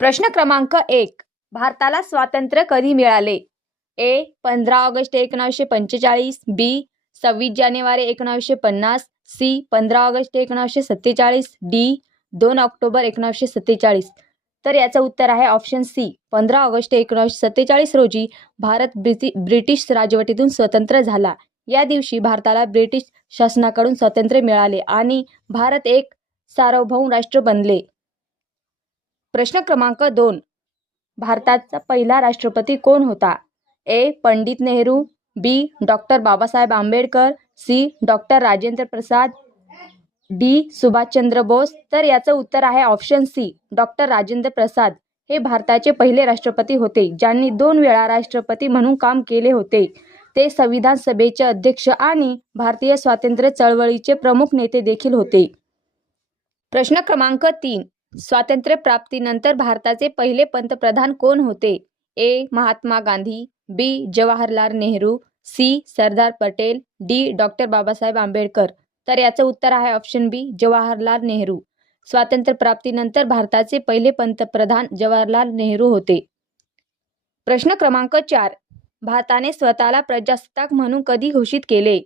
प्रश्न क्रमांक एक. भारताला स्वातंत्र्य कधी मिळाले? ए. पंधरा ऑगस्ट एकोणावीसशे पंचेचाळीस. बी. सव्वीस जानेवारी एकोणावीसशे पन्नास. सी. पंधरा ऑगस्ट एकोणावीसशे सत्तेचाळीस. डी. दोन ऑक्टोबर एकोणावीसशे सत्तेचाळीस. तर याचं उत्तर आहे ऑप्शन सी. पंधरा ऑगस्ट एकोणावीसशे सत्तेचाळीस रोजी भारत ब्रिटि ब्रिटिश राजवटीतून स्वतंत्र झाला. या दिवशी भारताला ब्रिटिश शासनाकडून स्वातंत्र्य मिळाले आणि भारत एक सार्वभौम राष्ट्र बनले. प्रश्न क्रमांक दोन. भारताचा पहिला राष्ट्रपती कोण होता? A. Pandit Nehru B. Doctor Babasaheb Ambedkar C. Doctor Rajendra Prasad D. Subhashchandra Bose. तर याचं उत्तर आहे option C doctor Rajendra Prasad. हे भारताचे पहिले राष्ट्रपती होते ज्यांनी दोन वेळा राष्ट्रपती म्हणून काम केले होते. ते संविधान सभेचे अध्यक्ष आणि भारतीय स्वातंत्र्य चळवळीचे प्रमुख नेते देखील होते. प्रश्न क्रमांक तीन. स्वातंत्र्यप्राप्तीनंतर भारताचे पहिले पंतप्रधान कोण होते? A. Mahatma Gandhi B. Jawaharlal Nehru C. Sardar Patel D. Doctor Babasaheb Ambedkar. तर याचं उत्तर आहे ऑप्शन बी जवाहरलाल नेहरू. स्वातंत्र्यप्राप्तीनंतर भारताचे पहिले पंतप्रधान जवाहरलाल नेहरू होते. प्रश्न क्रमांक चार. भारताने स्वतःला प्रजासत्ताक म्हणून कधी घोषित केले?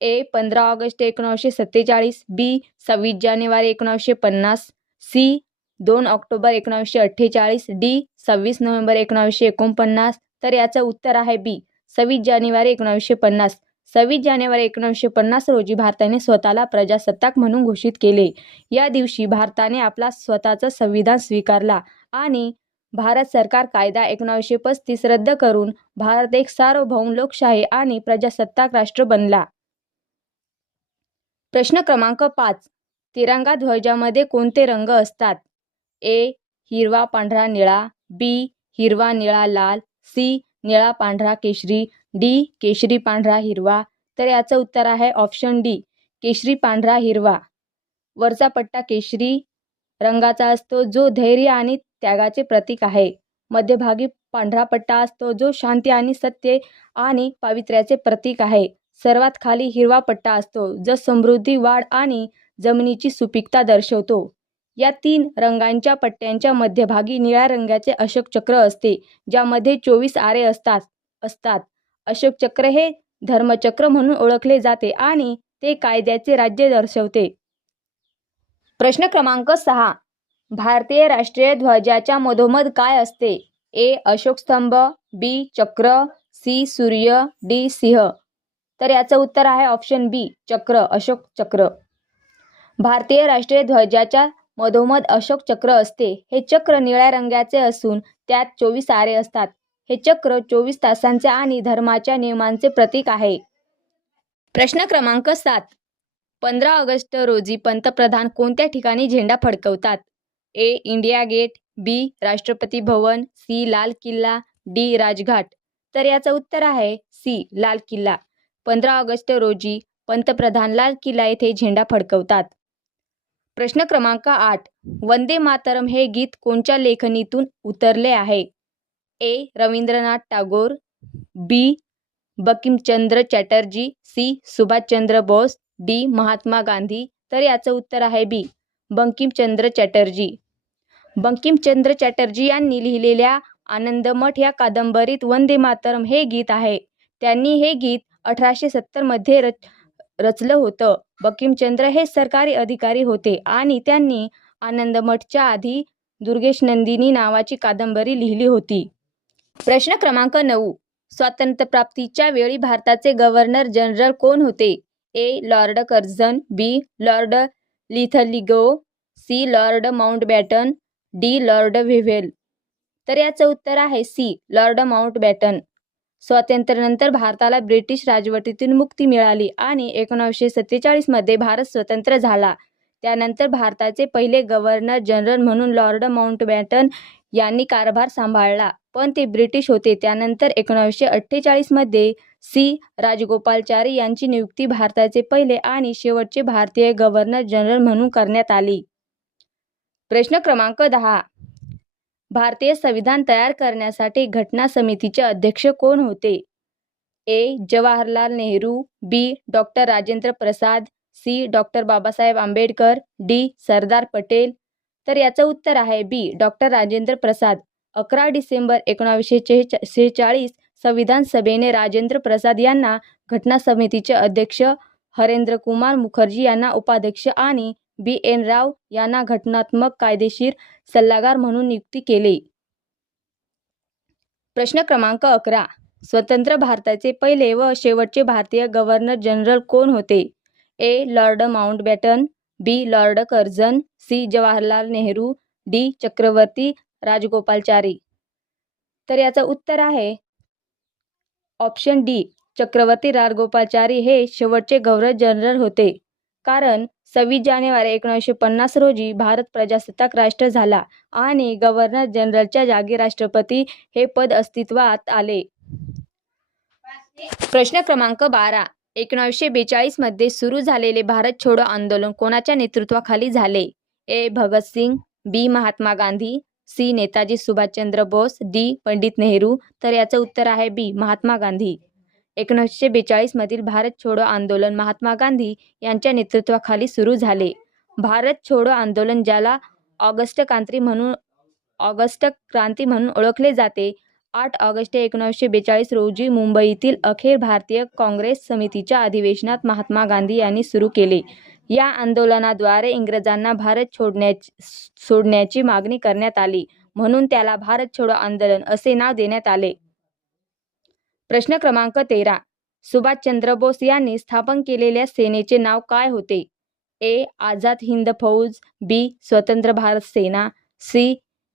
ए. पंधरा ऑगस्ट एकोणावीसशे सत्तेचाळीस बी. सव्वीस जानेवारी एकोणावीसशे पन्नास सी. दोन ऑक्टोबर एकोणावीसशे अठ्ठेचाळीस डी सव्वीस नोव्हेंबर एकोणावीसशे एकोणपन्नास. तर याचं उत्तर आहे बी सव्वीस जानेवारी एकोणावीसशे पन्नास. सव्वीस जानेवारी एकोणावीसशे पन्नास रोजी भारताने स्वतःला प्रजासत्ताक म्हणून घोषित केले. या दिवशी भारताने आपला स्वतःचा संविधान स्वीकारला आणि भारत सरकार कायदा एकोणावीसशे पस्तीस रद्द करून भारत एक सार्वभौम लोकशाही आणि प्रजासत्ताक राष्ट्र बनला. प्रश्न क्रमांक पाच तिरंगा ध्वजामध्ये कोणते रंग असतात? ए हिरवा पांढरा निळा बी हिरवा निळा लाल सी निळा पांढरा केशरी डी केशरी पांढरा हिरवा. तर याचं उत्तर आहे ऑप्शन डी केशरी पांढरा हिरवा. वरचा पट्टा केशरी रंगाचा असतो जो धैर्य आणि त्यागाचे प्रतीक आहे. मध्यभागी पांढरा पट्टा असतो जो शांती आणि सत्य आणि पावित्र्याचे प्रतीक आहे. सर्वात खाली हिरवा पट्टा असतो जो समृद्धी वाढ आणि जमिनीची सुपीकता दर्शवतो. या तीन रंगांच्या पट्ट्यांच्या मध्यभागी निळ्या रंगाचे अशोक चक्र असते ज्यामध्ये चोवीस आरे असतात असतात. अशोक चक्र हे धर्मचक्र म्हणून ओळखले जाते आणि ते कायद्याचे राज्य दर्शवते. प्रश्न क्रमांक सहा. भारतीय राष्ट्रीय ध्वजाच्या मधोमध काय असते? ए. अशोक स्तंभ बी. चक्र सी. सूर्य डी. सिंह. तर याचं उत्तर आहे ऑप्शन बी चक्र अशोक चक्र. भारतीय राष्ट्रीय ध्वजाच्या मधोमध अशोक चक्र असते. हे चक्र निळ्या रंगाचे असून त्यात चोवीस आरे असतात. हे चक्र चोवीस तासांचे आणि धर्माच्या नियमांचे प्रतीक आहे. प्रश्न क्रमांक सात. पंधरा ऑगस्ट रोजी पंतप्रधान कोणत्या ठिकाणी झेंडा फडकवतात? ए. इंडिया गेट बी. राष्ट्रपती भवन सी. लाल किल्ला डी. राजघाट. तर याचं उत्तर आहे सी. लाल किल्ला. पंधरा ऑगस्ट रोजी पंतप्रधान लाल किल्ला येथे झेंडा फडकवतात. प्रश्न क्रमांक आठ. वंदे मातरम हे गीत कोणत्या लेखणीतून उतरले आहे? A. Rabindranath Tagore B. Bankimchandra Chatterjee C. Subhashchandra Bose D. Mahatma Gandhi. तर याचं उत्तर आहे बी. बंकिमचंद्र चॅटर्जी. बंकिमचंद्र चॅटर्जी यांनी लिहिलेल्या आनंदमठ या कादंबरीत वंदे मातरम हे गीत आहे. त्यांनी हे गीत अठराशे सत्तरमध्ये रच रचलं होतं. बकिमचंद्र हे सरकारी अधिकारी होते आणि त्यांनी आनंदमठच्या आधी दुर्गेश नंदिनी नावाची कादंबरी लिहिली होती. प्रश्न क्रमांक नऊ. स्वातंत्र्यप्राप्तीच्या वेळी भारताचे गव्हर्नर जनरल कोण होते? A. Lord Curzon B. Lord Linlithgow C. Lord Mountbatten D. Lord Wavell. तर याचं उत्तर आहे सी. Lord Mountbatten. स्वातंत्र्यानंतर भारताला ब्रिटिश राजवटीतून मुक्ती मिळाली आणि एकोणावीसशे सत्तेचाळीसमध्ये भारत स्वतंत्र झाला. त्यानंतर भारताचे पहिले गव्हर्नर जनरल म्हणून लॉर्ड माउंटबॅटन यांनी कारभार सांभाळला पण ते ब्रिटिश होते. त्यानंतर एकोणावीसशे अठ्ठेचाळीसमध्ये सी. राजगोपालचारी यांची नियुक्ती भारताचे पहिले आणि शेवटचे भारतीय गव्हर्नर जनरल म्हणून करण्यात आली. प्रश्न क्रमांक दहा. भारतीय संविधान तयार करण्यासाठी घटना समितीचे अध्यक्ष कोण होते? A. Jawaharlal Nehru B. Doctor Rajendra Prasad C. Doctor Babasaheb Ambedkar D. Sardar Patel. तर याचं उत्तर आहे बी. डॉक्टर राजेंद्र प्रसाद. अकरा डिसेंबर एकोणावीसशे शेहेचाळीस सेहेचाळीस संविधान सभेने राजेंद्र प्रसाद यांना घटना समितीचे अध्यक्ष हरेंद्र कुमार मुखर्जी यांना उपाध्यक्ष आणि बी. एन. राव यांना घटनात्मक कायदेशीर सल्लागार म्हणून नियुक्ती केले. प्रश्न क्रमांक अकरा. स्वतंत्र भारताचे पहिले व शेवटचे भारतीय गव्हर्नर जनरल कोण होते? A. Lord Mountbatten B. Lord Curzon C. Jawaharlal Nehru D. Chakravarti Rajagopalachari. तर याचं उत्तर आहे. Option D. चक्रवर्ती राजगोपालचारी हे शेवटचे गव्हर्नर जनरल होते. कारण सव्वीस जानेवारी एकोणीसशे पन्नास रोजी भारत प्रजासत्ताक राष्ट्र झाला आणि गव्हर्नर जनरलच्या जागी राष्ट्रपती हे पद अस्तित्वात आले. प्रश्न क्रमांक बारा. एकोणीसशे बेचाळीसमध्ये सुरू झालेले भारत छोडो आंदोलन कोणाच्या नेतृत्वाखाली झाले? A. Bhagat Singh B. Mahatma Gandhi C. Netaji Subhash Chandra Bose D. Pandit Nehru. तर याचं उत्तर आहे बी. महात्मा गांधी. एकोणीसशे बेचाळीसमधील भारत छोडो आंदोलन महात्मा गांधी यांच्या नेतृत्वाखाली सुरू झाले. भारत छोडो आंदोलन ज्याला ऑगस्ट क्रांती म्हणून ऑगस्ट क्रांती म्हणून ओळखले जाते आठ ऑगस्ट एकोणीसशे बेचाळीस रोजी मुंबईतील अखेर भारतीय काँग्रेस समितीच्या अधिवेशनात महात्मा गांधी यांनी सुरू केले. या आंदोलनाद्वारे इंग्रजांना भारत छोडण्याची सोडण्याची मागणी करण्यात आली. म्हणून त्याला भारत छोडो आंदोलन असे नाव देण्यात आले. प्रश्न क्रमांक तेरा. सुभाषचंद्र बोस यांनी स्थापन केलेल्या सेनेचे नाव काय होते? ए. आझाद हिंद फौज बी. स्वतंत्र भारत सेना सी.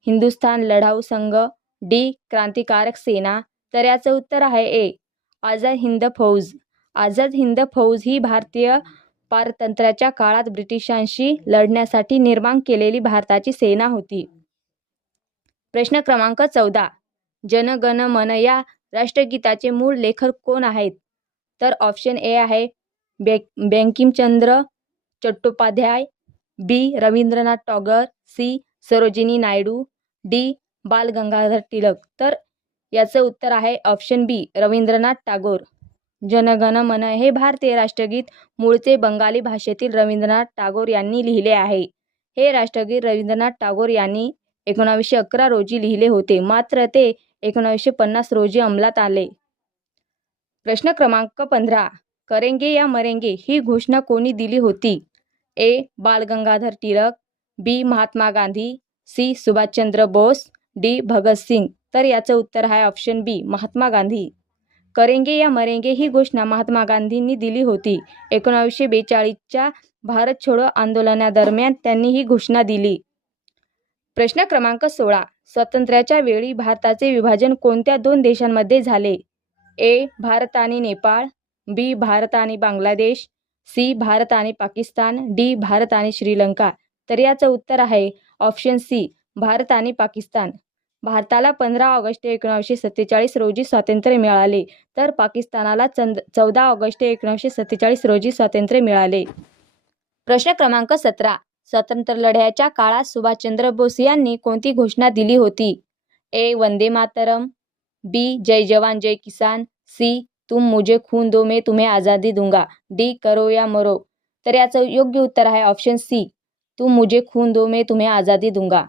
हिंदुस्थान लढाऊ संघ डी. क्रांतिकारक सेना. तर याचं उत्तर आहे ए. आझाद हिंद फौज. आझाद हिंद फौज ही भारतीय पारतंत्र्याच्या काळात ब्रिटिशांशी लढण्यासाठी निर्माण केलेली भारताची सेना होती. प्रश्न क्रमांक चौदा. जनगण मन या राष्ट्रगीताचे मूळ लेखक कोण आहेत? तर ऑप्शन ए आहे बे Bankim Chandra Chattopadhyay B Rabindranath Tagore C Sarojini Naidu D Bal Gangadhar Tilak. तर याचं उत्तर आहे ऑप्शन बी रवींद्रनाथ टागोर. जनगण मन हे भारतीय राष्ट्रगीत मूळचे बंगाली भाषेतील रवींद्रनाथ टागोर यांनी लिहिले आहे. हे राष्ट्रगीत रवींद्रनाथ टागोर यांनी एकोणावीसशे अकरा रोजी लिहिले होते. मात्र ते एकोणावीसशे पन्नास रोजी अंमलात आले. प्रश्न क्रमांक पंधरा करेंगे या मरेंगे ही घोषणा कोणी दिली होती? A. Bal Gangadhar Tilak B. Mahatma Gandhi C. Subhash Chandra Bose D. Bhagat Singh तर याचं उत्तर आहे ऑप्शन बी महात्मा गांधी. करेंगे या मरेंगे ही घोषणा महात्मा गांधींनी दिली होती. एकोणावीसशे बेचाळीसच्या भारत छोडो आंदोलनादरम्यान त्यांनी ही घोषणा दिली. प्रश्न क्रमांक सोळा. स्वातंत्र्याच्या वेळी भारताचे विभाजन कोणत्या दोन देशांमध्ये झाले? ए. भारत आणि नेपाळ. बी. भारत आणि बांगलादेश. सी. भारत आणि पाकिस्तान. डी. भारत आणि श्रीलंका. तर याचं उत्तर आहे ऑप्शन सी भारत आणि पाकिस्तान. भारताला पंधरा ऑगस्ट एकोणीसशे सत्तेचाळीस रोजी स्वातंत्र्य मिळाले तर पाकिस्तानाला चंद चौदा ऑगस्ट एकोणीसशे सत्तेचाळीस रोजी स्वातंत्र्य मिळाले. प्रश्न क्रमांक सतरा. स्वातंत्र्य लढ्याच्या काळात सुभाषचंद्र बोस यांनी कोणती घोषणा दिली होती? ए वंदे मातरम बी जय जवान जय किसान सी तुम मुझे खून दो मैं तुम्हें आज़ादी दूंगा डी करो या मरो. तर याचं योग्य उत्तर आहे ऑप्शन सी. तुम मुझे खून दो मैं तुम्हें आज़ादी दूंगा.